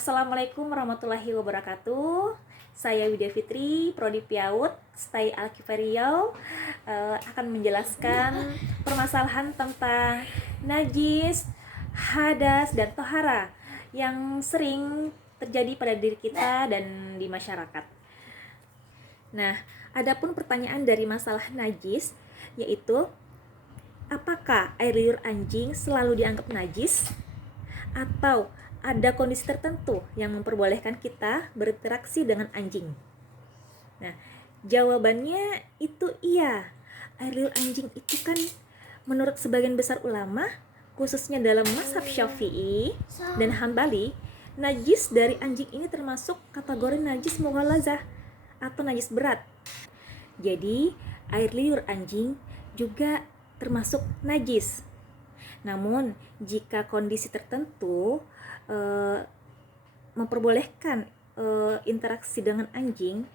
Assalamualaikum warahmatullahi wabarakatuh. Saya Widya Fitri, Prodi PIAUD, STAI Al-Kifah Riau, akan menjelaskan permasalahan tentang najis, hadas, dan tohara yang sering terjadi pada diri kita dan di masyarakat. Nah, adapun pertanyaan dari masalah najis, yaitu apakah air liur anjing selalu dianggap najis? Atau ada kondisi tertentu yang memperbolehkan kita berinteraksi dengan anjing? Nah, jawabannya itu iya. Air liur anjing itu kan menurut sebagian besar ulama, khususnya dalam mazhab Syafi'i dan Hambali, najis dari anjing ini termasuk kategori najis mughallazah atau najis berat. Jadi, air liur anjing juga termasuk najis. Namun, jika kondisi tertentu memperbolehkan interaksi dengan anjing,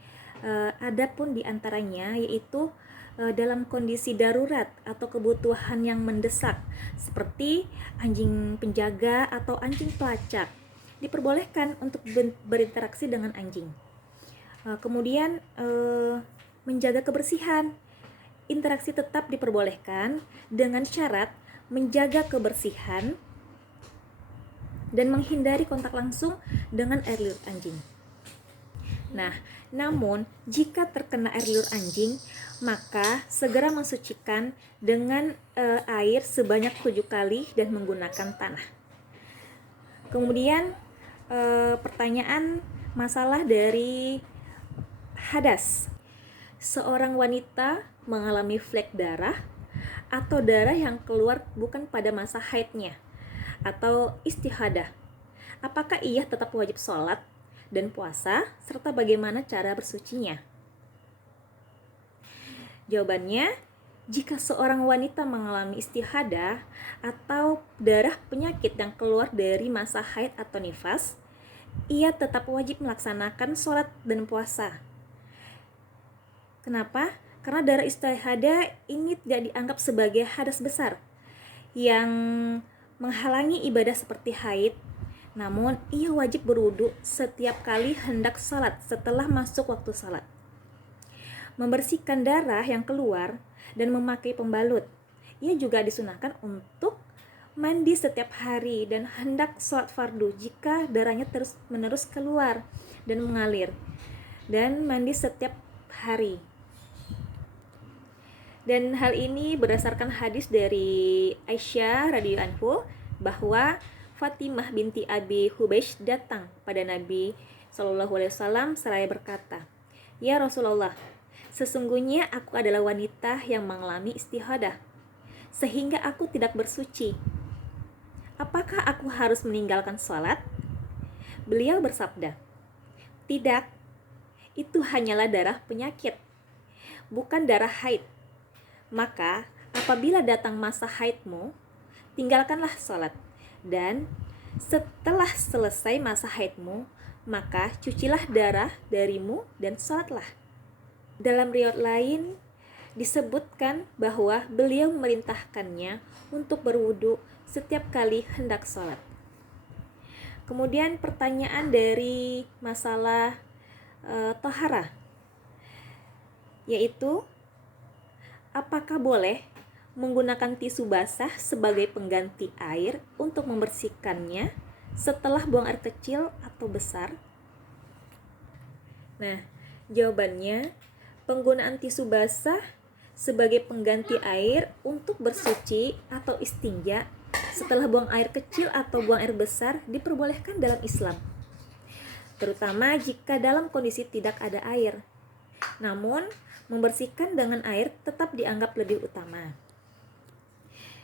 ada pun diantaranya yaitu dalam kondisi darurat atau kebutuhan yang mendesak, seperti anjing penjaga atau anjing pelacak, diperbolehkan untuk berinteraksi dengan anjing. Kemudian menjaga kebersihan, interaksi tetap diperbolehkan dengan syarat menjaga kebersihan dan menghindari kontak langsung dengan air liur anjing. Nah, namun jika terkena air liur anjing, maka segera mensucikan dengan air sebanyak 7 kali dan menggunakan tanah. Kemudian pertanyaan masalah dari hadas. Seorang wanita mengalami flek darah atau darah yang keluar bukan pada masa haidnya atau istihadah. Apakah ia tetap wajib sholat dan puasa, serta bagaimana cara bersucinya? Jawabannya, jika seorang wanita mengalami istihadah atau darah penyakit yang keluar dari masa haid atau nifas, ia tetap wajib melaksanakan sholat dan puasa. Kenapa? Karena darah istihadah ini tidak dianggap sebagai hadas besar yang menghalangi ibadah seperti haid, namun ia wajib berwudu setiap kali hendak salat setelah masuk waktu salat. Membersihkan darah yang keluar dan memakai pembalut. Ia juga disunahkan untuk mandi setiap hari dan hendak salat fardu jika darahnya terus-menerus keluar dan mengalir, dan mandi setiap hari. Dan hal ini berdasarkan hadis dari Aisyah radhiyallahu anhu bahwa Fatimah binti Abi Hubeish datang pada Nabi SAW seraya berkata, "Ya Rasulullah, sesungguhnya aku adalah wanita yang mengalami istihadah, sehingga aku tidak bersuci. Apakah aku harus meninggalkan sholat?" Beliau bersabda, "Tidak, itu hanyalah darah penyakit, bukan darah haid. Maka apabila datang masa haidmu, tinggalkanlah sholat, dan setelah selesai masa haidmu, maka cucilah darah darimu dan sholatlah." Dalam riwayat lain disebutkan bahwa beliau memerintahkannya untuk berwudu setiap kali hendak sholat. Kemudian pertanyaan dari masalah tohara, yaitu apakah boleh menggunakan tisu basah sebagai pengganti air untuk membersihkannya setelah buang air kecil atau besar? Nah, jawabannya, penggunaan tisu basah sebagai pengganti air untuk bersuci atau istinja setelah buang air kecil atau buang air besar diperbolehkan dalam Islam, terutama jika dalam kondisi tidak ada air. Namun, membersihkan dengan air tetap dianggap lebih utama.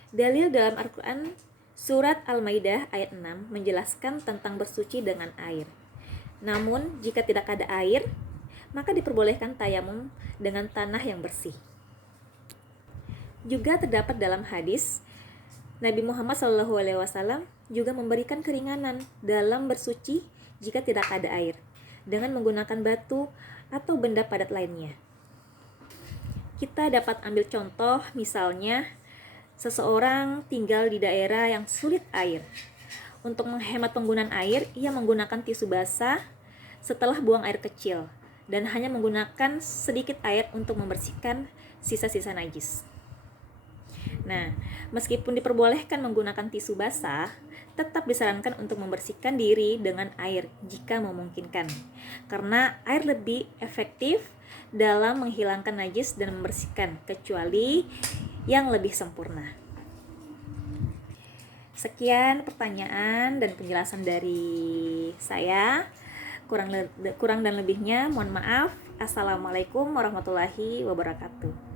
Dalil dalam Al-Quran Surat Al-Maidah ayat 6 menjelaskan tentang bersuci dengan air. Namun, jika tidak ada air, maka diperbolehkan tayamum dengan tanah yang bersih. Juga terdapat dalam hadis, Nabi Muhammad SAW juga memberikan keringanan dalam bersuci jika tidak ada air, dengan menggunakan batu atau benda padat lainnya. Kita dapat ambil contoh, misalnya seseorang tinggal di daerah yang sulit air. Untuk menghemat penggunaan air, ia menggunakan tisu basah setelah buang air kecil dan hanya menggunakan sedikit air untuk membersihkan sisa-sisa najis. Nah, meskipun diperbolehkan menggunakan tisu basah, tetap disarankan untuk membersihkan diri dengan air jika memungkinkan, karena air lebih efektif dalam menghilangkan najis dan membersihkan, kecuali yang lebih sempurna. Sekian pertanyaan dan penjelasan dari saya. Kurang dan lebihnya mohon maaf. Assalamualaikum warahmatullahi wabarakatuh.